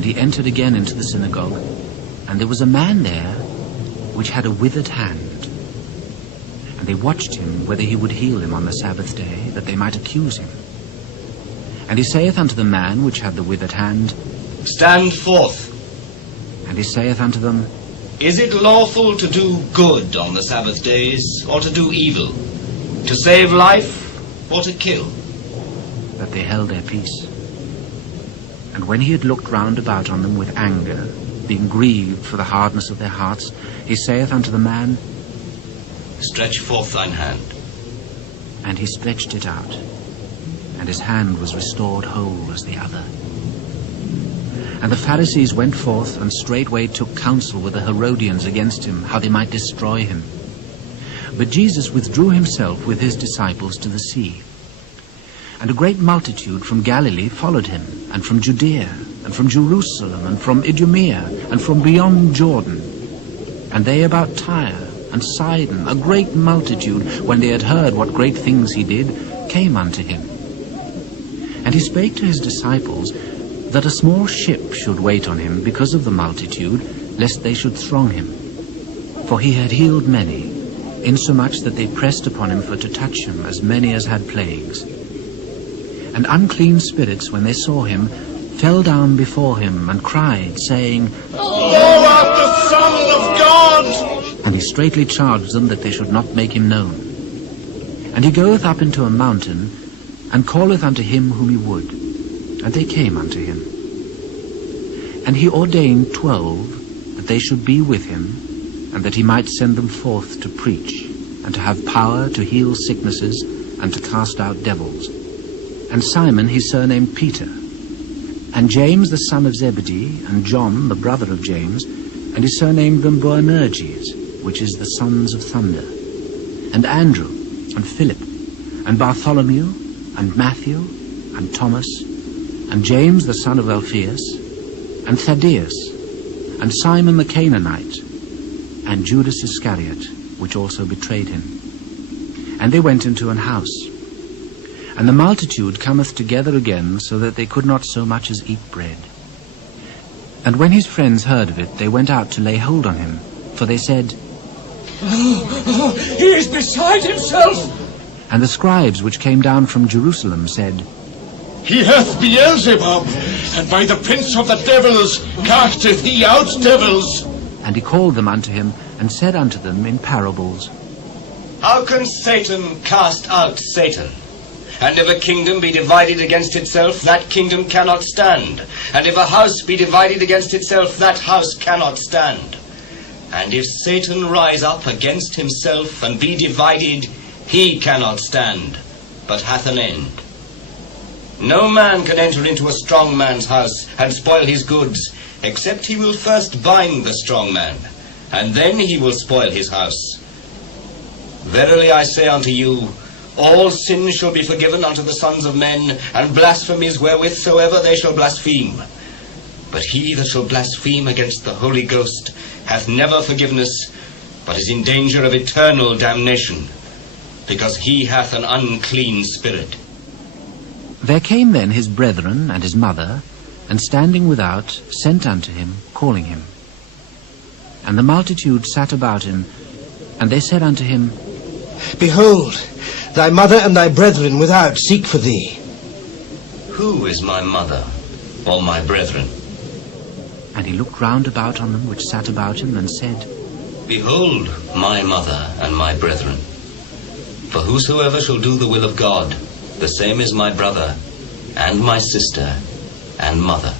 And he entered again into the synagogue, and there was a man there which had a withered hand. And they watched him whether he would heal him on the Sabbath day, that they might accuse him. And he saith unto the man which had the withered hand, Stand forth. And he saith unto them, Is it lawful to do good on the Sabbath days, or to do evil? To save life, or to kill? That they held their peace. And when he had looked round about on them with anger, being grieved for the hardness of their hearts, he saith unto the man, Stretch forth thine hand. And he stretched it out, and his hand was restored whole as the other. And the Pharisees went forth, and straightway took counsel with the Herodians against him, how they might destroy him. But Jesus withdrew himself with his disciples to the sea. And a great multitude from Galilee followed him, and from Judaea, and from Jerusalem, and from Idumea, and from beyond Jordan. And they about Tyre and Sidon, a great multitude, when they had heard what great things he did, came unto him. And he spake to his disciples that a small ship should wait on him because of the multitude, lest they should throng him. For he had healed many, insomuch that they pressed upon him for to touch him, as many as had plagues. And unclean spirits, when they saw him, fell down before him, and cried, saying, Thou art the Son of God! And he straitly charged them that they should not make him known. And he goeth up into a mountain, and calleth unto him whom he would. And they came unto him. And he ordained 12, that they should be with him, and that he might send them forth to preach, and to have power to heal sicknesses, and to cast out devils. And Simon he surnamed Peter, and James the son of Zebedee, and John the brother of James, and he surnamed them Boanerges, which is the sons of thunder, and Andrew, and Philip, and Bartholomew, and Matthew, and Thomas, and James the son of Alphaeus, and Thaddeus, and Simon the Canaanite, and Judas Iscariot, which also betrayed him. And they went into an house. And the multitude cometh together again, so that they could not so much as eat bread. And when his friends heard of it, they went out to lay hold on him, for they said, He is beside himself. And the scribes which came down from Jerusalem said, He hath Beelzebub, and by the prince of the devils casteth he out devils. And he called them unto him, and said unto them in parables, How can Satan cast out Satan? And if a kingdom be divided against itself, that kingdom cannot stand. And if a house be divided against itself, that house cannot stand. And if Satan rise up against himself and be divided, he cannot stand, but hath an end. No man can enter into a strong man's house and spoil his goods, except he will first bind the strong man, and then he will spoil his house. Verily I say unto you, all sins shall be forgiven unto the sons of men, and blasphemies wherewith soever they shall blaspheme. But he that shall blaspheme against the Holy Ghost hath never forgiveness, but is in danger of eternal damnation, because he hath an unclean spirit. There came then his brethren and his mother, and standing without, sent unto him, calling him. And the multitude sat about him, and they said unto him, Behold, thy mother and thy brethren without seek for thee. Who is my mother, or my brethren? And he looked round about on them which sat about him, and said, Behold my mother and my brethren. For whosoever shall do the will of God, the same is my brother, and my sister, and mother.